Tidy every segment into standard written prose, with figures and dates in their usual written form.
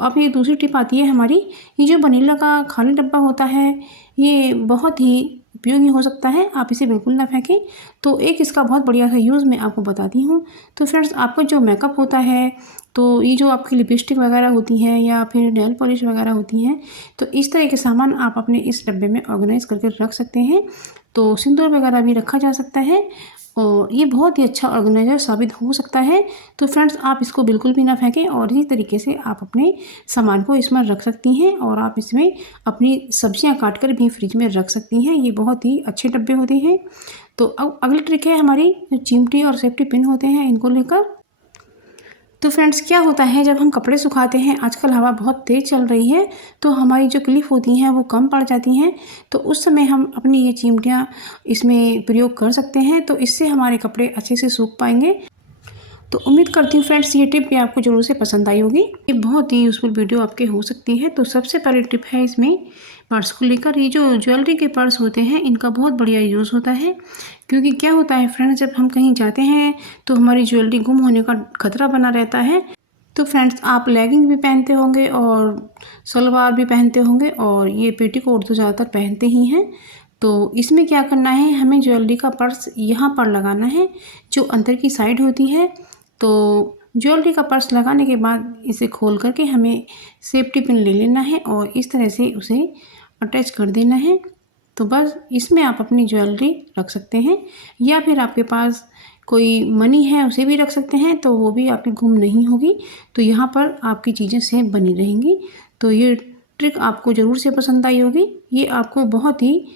अब ये दूसरी टिप आती है हमारी, ये जो वनीला का खाली डब्बा होता है ये बहुत ही उपयोगी हो सकता है, आप इसे बिल्कुल ना फेंकें। तो एक इसका बहुत बढ़िया सा यूज़ मैं आपको बताती हूँ। तो फ्रेंड्स, आपका जो मेकअप होता है, तो ये जो आपकी लिपस्टिक वगैरह होती हैं या फिर नेल पॉलिश वगैरह होती हैं, तो इस तरह के सामान आप अपने इस डब्बे में ऑर्गेनाइज़ करके रख सकते हैं। तो सिंदूर वगैरह भी रखा जा सकता है और ये बहुत ही अच्छा ऑर्गेनाइज़र साबित हो सकता है। तो फ्रेंड्स, आप इसको बिल्कुल भी ना फेंकें और इसी तरीके से आप अपने सामान को इसमें रख सकती हैं और आप इसमें अपनी सब्जियां काट कर भी फ्रिज में रख सकती हैं। ये बहुत ही अच्छे डब्बे होते हैं। तो अब अगली ट्रिक है हमारी, जो चिमटी और सेफ्टी पिन होते हैं इनको लेकर। तो फ्रेंड्स, क्या होता है जब हम कपड़े सुखाते हैं, आजकल हवा बहुत तेज़ चल रही है, तो हमारी जो क्लिप होती हैं वो कम पड़ जाती हैं। तो उस समय हम अपनी ये चिमटियाँ इसमें प्रयोग कर सकते हैं, तो इससे हमारे कपड़े अच्छे से सूख पाएंगे। तो उम्मीद करती हूँ फ्रेंड्स, ये टिप भी आपको ज़रूर से पसंद आई होगी। ये बहुत ही यूज़फुल वीडियो आपके हो सकती है। तो सबसे पहली टिप है इसमें पर्स को लेकर। ये जो ज्वेलरी के पर्स होते हैं इनका बहुत बढ़िया यूज़ होता है, क्योंकि क्या होता है फ्रेंड्स, जब हम कहीं जाते हैं तो हमारी ज्वेलरी गुम होने का खतरा बना रहता है। तो फ्रेंड्स, आप लेगिंग भी पहनते होंगे और सलवार भी पहनते होंगे और ये पेटीकोट तो ज़्यादातर पहनते ही हैं। तो इसमें क्या करना है, हमें ज्वेलरी का पर्स यहाँ पर लगाना है, जो अंदर की साइड होती है। तो ज्वेलरी का पर्स लगाने के बाद इसे खोल करके हमें सेफ्टी पिन ले लेना है और इस तरह से उसे अटैच कर देना है। तो बस इसमें आप अपनी ज्वेलरी रख सकते हैं, या फिर आपके पास कोई मनी है उसे भी रख सकते हैं, तो वो भी आपकी गुम नहीं होगी। तो यहाँ पर आपकी चीज़ें सेफ बनी रहेंगी। तो ये ट्रिक आपको ज़रूर से पसंद आई होगी। ये आपको बहुत ही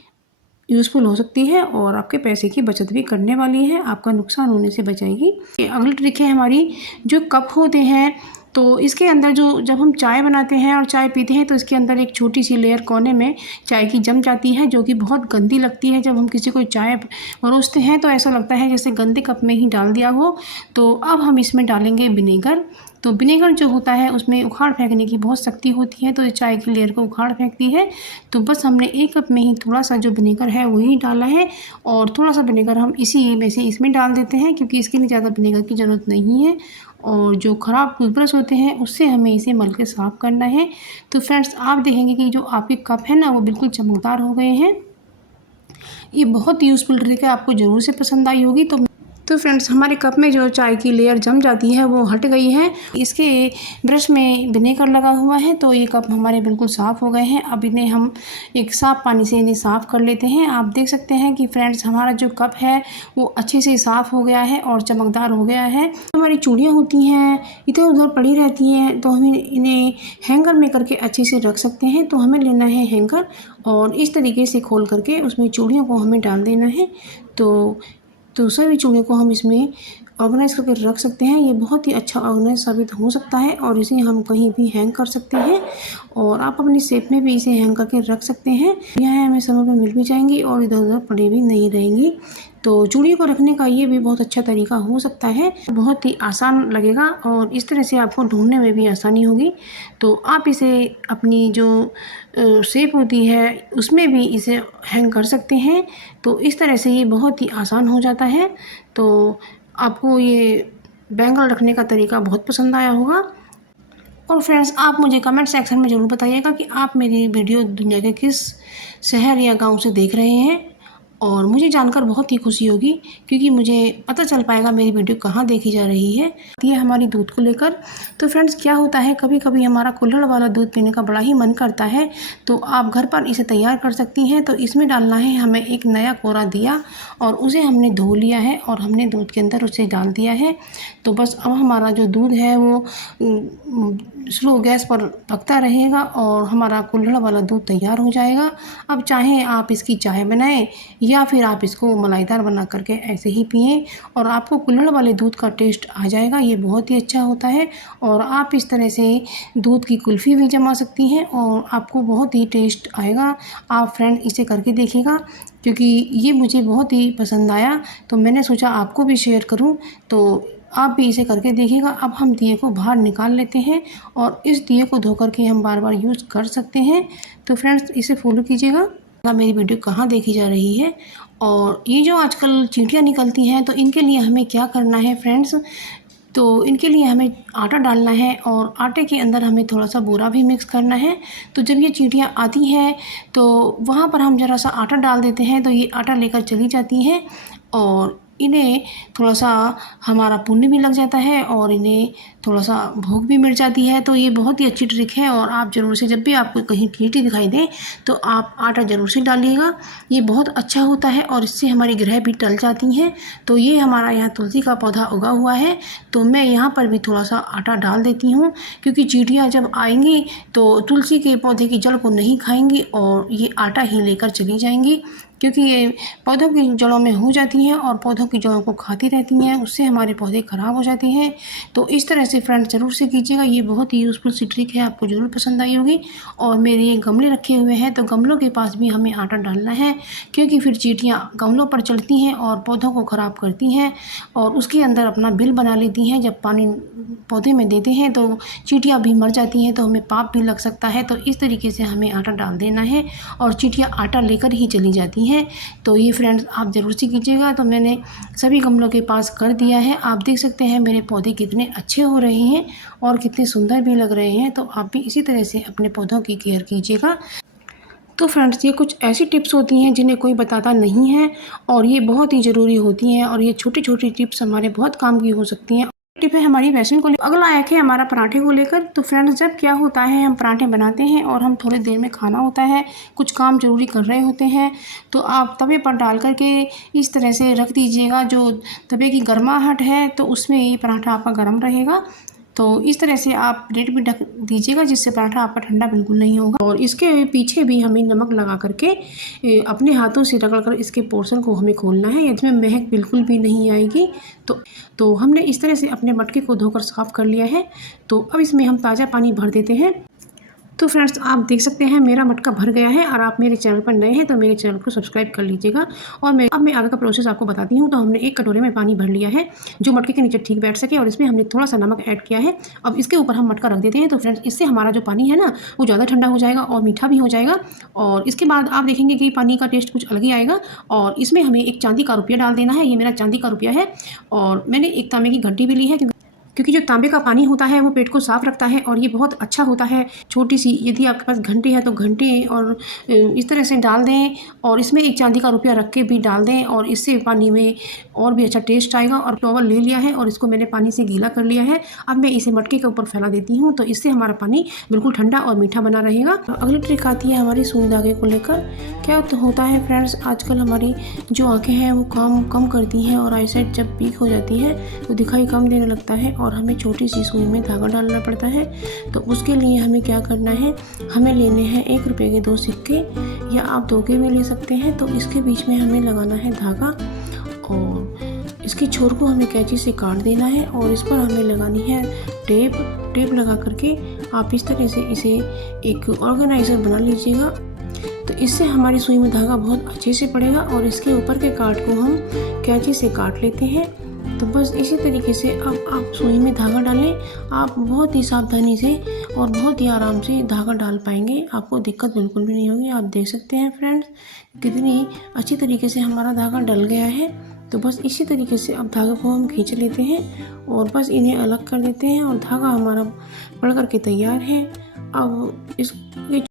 यूज़फुल हो सकती है और आपके पैसे की बचत भी करने वाली है, आपका नुकसान होने से बचाएगी। अगली ट्रिक है हमारी, जो कप होते हैं, तो इसके अंदर जो जब हम चाय बनाते हैं और चाय पीते हैं तो इसके अंदर एक छोटी सी लेयर कोने में चाय की जम जाती है, जो कि बहुत गंदी लगती है। जब हम किसी को चाय परोसते हैं तो ऐसा लगता है जैसे गंदे कप में ही डाल दिया हो। तो अब हम इसमें डालेंगे विनेगर। तो विनेगर जो होता है उसमें उखाड़ फेंकने की बहुत शक्ति होती है, तो ये चाय की लेयर को उखाड़ फेंकती है। तो बस हमने एक कप में ही थोड़ा सा जो विनेगर है वही डाला है और थोड़ा सा विनेगर हम इसी में से इसमें डाल देते हैं, क्योंकि इसके लिए ज़्यादा विनेगर की ज़रूरत नहीं है। और जो ख़राब टूथब्रश होते हैं उससे हमें इसे मल के साफ़ करना है। तो फ्रेंड्स, आप देखेंगे कि जो आपके कप है ना वो बिल्कुल चमकदार हो गए हैं। ये बहुत यूज़फुल ट्रिक है, आपको ज़रूर से पसंद आई होगी। तो फ्रेंड्स, हमारे कप में जो चाय की लेयर जम जाती है वो हट गई है। इसके ब्रश में विनेगर लगा हुआ है, तो ये कप हमारे बिल्कुल साफ़ हो गए हैं। अब इन्हें हम एक साफ़ पानी से इन्हें साफ़ कर लेते हैं। आप देख सकते हैं कि फ्रेंड्स, हमारा जो कप है वो अच्छे से साफ़ हो गया है और चमकदार हो गया है। हमारी चूड़ियाँ होती हैं इधर उधर पड़ी रहती हैं, तो हम इन्हें हैंगर में करके अच्छे से रख सकते हैं। तो हमें लेना है हैंगर और इस तरीके से खोल करके उसमें चूड़ियों को हमें डाल देना है। तो सभी चूड़ियों को हम इसमें ऑर्गेनाइज़ करके रख सकते हैं। ये बहुत ही अच्छा ऑर्गेनाइज साबित हो सकता है और इसे हम कहीं भी हैंग कर सकते हैं और आप अपनी सेफ में भी इसे हैंग करके रख सकते हैं। यह हमें समय पर मिल भी जाएंगी और इधर उधर पड़ी भी नहीं रहेंगी। तो चूड़ियों को रखने का ये भी बहुत अच्छा तरीका हो सकता है, बहुत ही आसान लगेगा और इस तरह से आपको ढूंढने में भी आसानी होगी। तो आप इसे अपनी जो शेप होती है उसमें भी इसे हैंग कर सकते हैं। तो इस तरह से ये बहुत ही आसान हो जाता है। तो आपको ये बैंगल रखने का तरीका बहुत पसंद आया होगा। और फ्रेंड्स, आप मुझे कमेंट सेक्शन में ज़रूर बताइएगा कि आप मेरी वीडियो दुनिया के किस शहर या गांव से देख रहे हैं, और मुझे जानकर बहुत ही खुशी होगी, क्योंकि मुझे पता चल पाएगा मेरी वीडियो कहाँ देखी जा रही है। ये हमारी दूध को लेकर। तो फ्रेंड्स, क्या होता है, कभी कभी हमारा कुल्हड़ वाला दूध पीने का बड़ा ही मन करता है, तो आप घर पर इसे तैयार कर सकती हैं। तो इसमें डालना है हमें एक नया कोरा दिया और उसे हमने धो लिया है और हमने दूध के अंदर उसे डाल दिया है। तो बस अब हमारा जो दूध है वो स्लो गैस पर पकता रहेगा और हमारा कुल्हड़ वाला दूध तैयार हो जाएगा। अब चाहे आप इसकी चाय बनाएं या फिर आप इसको मलाईदार बना करके ऐसे ही पिएं और आपको कुल्हड़ वाले दूध का टेस्ट आ जाएगा। ये बहुत ही अच्छा होता है और आप इस तरह से दूध की कुल्फ़ी भी जमा सकती हैं और आपको बहुत ही टेस्ट आएगा। आप फ्रेंड इसे करके देखिएगा, क्योंकि ये मुझे बहुत ही पसंद आया, तो मैंने सोचा आपको भी शेयर करूं। तो आप भी इसे करके देखिएगा। अब हम दिए को बाहर निकाल लेते हैं और इस दिए को धो करके हम बार बार यूज़ कर सकते हैं। तो फ्रेंड्स, इसे फॉलो कीजिएगा। मेरी वीडियो कहाँ देखी जा रही है। और ये जो आजकल चींटियाँ निकलती हैं, तो इनके लिए हमें क्या करना है फ्रेंड्स, तो इनके लिए हमें आटा डालना है और आटे के अंदर हमें थोड़ा सा बूरा भी मिक्स करना है। तो जब ये चींटियाँ आती हैं तो वहाँ पर हम ज़रा सा आटा डाल देते हैं, तो ये आटा लेकर चली जाती हैं और इन्हें थोड़ा सा हमारा पुण्य भी लग जाता है और इन्हें थोड़ा सा भूख भी मिट जाती है। तो ये बहुत ही अच्छी ट्रिक है और आप ज़रूर से जब भी आपको कहीं चींटी दिखाई दे तो आप आटा ज़रूर से डालिएगा। ये बहुत अच्छा होता है और इससे हमारी ग्रह भी टल जाती हैं। तो ये हमारा यहाँ तुलसी का पौधा उगा हुआ है, तो मैं यहाँ पर भी थोड़ा सा आटा डाल देती हूँ, क्योंकि चींटियाँ जब आएंगी तो तुलसी के पौधे की जड़ को नहीं खाएंगी और ये आटा ही लेकर चली जाएंगी, क्योंकि ये पौधों की जड़ों में हो जाती हैं और पौधों की जड़ों को खाती रहती हैं, उससे हमारे पौधे ख़राब हो जाते हैं। तो इस तरह से फ्रेंड्स ज़रूर से कीजिएगा, ये बहुत ही यूज़फुल सी ट्रिक है, आपको ज़रूर पसंद आई होगी। और मेरे ये गमले रखे हुए हैं, तो गमलों के पास भी हमें आटा डालना है, क्योंकि फिर चींटियाँ गमलों पर चढ़ती हैं और पौधों को ख़राब करती हैं और उसके अंदर अपना बिल बना लेती हैं। जब पानी पौधे में देते हैं तो चींटियाँ भी मर जाती हैं, तो हमें पाप भी लग सकता है। तो इस तरीके से हमें आटा डाल देना है और चींटियाँ आटा लेकर ही चली जाती हैं। तो ये फ्रेंड्स आप ज़रूर से कीजिएगा। तो मैंने सभी गमलों के पास कर दिया है। आप देख सकते हैं मेरे पौधे कितने अच्छे हो रहे हैं और कितने सुंदर भी लग रहे हैं। तो आप भी इसी तरह से अपने पौधों की केयर कीजिएगा। तो फ्रेंड्स ये कुछ ऐसी टिप्स होती हैं जिन्हें कोई बताता नहीं है और ये बहुत ही ज़रूरी होती हैं और ये छोटी छोटी टिप्स हमारे बहुत काम की हो सकती हैं। टिप है हमारी वैसलीन को अगला एक है हमारा पराठे को लेकर। तो फ्रेंड्स जब क्या होता है, हम पराठे बनाते हैं और हम थोड़ी देर में खाना होता है, कुछ काम ज़रूरी कर रहे होते हैं, तो आप तवे पर डाल करके इस तरह से रख दीजिएगा। जो तवे की गर्माहट है तो उसमें ये पराठा आपका गर्म रहेगा। तो इस तरह से आप प्लेट भी ढक दीजिएगा, जिससे पराठा आपका ठंडा बिल्कुल नहीं होगा। और इसके पीछे भी हमें नमक लगा करके अपने हाथों से रगड़ कर इसके पोर्शन को हमें खोलना है, इसमें महक बिल्कुल भी नहीं आएगी। तो हमने इस तरह से अपने मटके को धोकर साफ़ कर लिया है। तो अब इसमें हम ताज़ा पानी भर देते हैं। तो फ्रेंड्स आप देख सकते हैं मेरा मटका भर गया है और आप मेरे चैनल पर नए हैं तो मेरे चैनल को सब्सक्राइब कर लीजिएगा। और मैं आगे का प्रोसेस आपको बताती हूँ। तो हमने एक कटोरे में पानी भर लिया है जो मटके के नीचे ठीक बैठ सके और इसमें हमने थोड़ा सा नमक ऐड किया है। अब इसके ऊपर हम मटका रख देते हैं। तो फ्रेंड्स इससे हमारा जो पानी है ना वो ज़्यादा ठंडा हो जाएगा और मीठा भी हो जाएगा और इसके बाद आप देखेंगे कि पानी का टेस्ट कुछ अलग ही आएगा। और इसमें हमें एक चांदी का रुपया डाल देना है। ये मेरा चांदी का रुपया है और मैंने एक तांबे की घंटी भी ली है, क्योंकि जो तांबे का पानी होता है वो पेट को साफ़ रखता है और ये बहुत अच्छा होता है। छोटी सी यदि आपके पास घंटी है तो घंटी और इस तरह से डाल दें और इसमें एक चांदी का रुपया रख के भी डाल दें और इससे पानी में और भी अच्छा टेस्ट आएगा। और टॉवल ले लिया है और इसको मैंने पानी से गीला कर लिया है। अब मैं इसे मटके के ऊपर फैला देती हूँ, तो इससे हमारा पानी बिल्कुल ठंडा और मीठा बना रहेगा। अगली ट्रिक आती है हमारी सुई धागे को लेकर। क्या होता है फ्रेंड्स, आजकल हमारी जो आँखें हैं वो काम कम करती हैं और आईसाइट जब वीक हो जाती है तो दिखाई कम देने लगता है और हमें छोटी सी सुई में धागा डालना पड़ता है। तो उसके लिए हमें क्या करना है, हमें लेने हैं 1 रुपये के 2 सिक्के या आप 2 के भी ले सकते हैं। तो इसके बीच में हमें लगाना है धागा और इसकी छोर को हमें कैंची से काट देना है और इस पर हमें लगानी है टेप लगा करके आप इस तरह से इसे एक ऑर्गेनाइज़र बना लीजिएगा। तो इससे हमारी सुई में धागा बहुत अच्छे से पड़ेगा और इसके ऊपर के काट को हम कैंची से काट लेते हैं। तो बस इसी तरीके से अब आप सुई में धागा डालें। आप बहुत ही सावधानी से और बहुत ही आराम से धागा डाल पाएंगे, आपको दिक्कत बिल्कुल भी नहीं होगी। आप देख सकते हैं फ्रेंड्स कितनी अच्छी तरीके से हमारा धागा डल गया है। तो बस इसी तरीके से अब धागे को हम खींच लेते हैं और बस इन्हें अलग कर देते हैं और धागा हमारा पड़ करके तैयार है। अब इस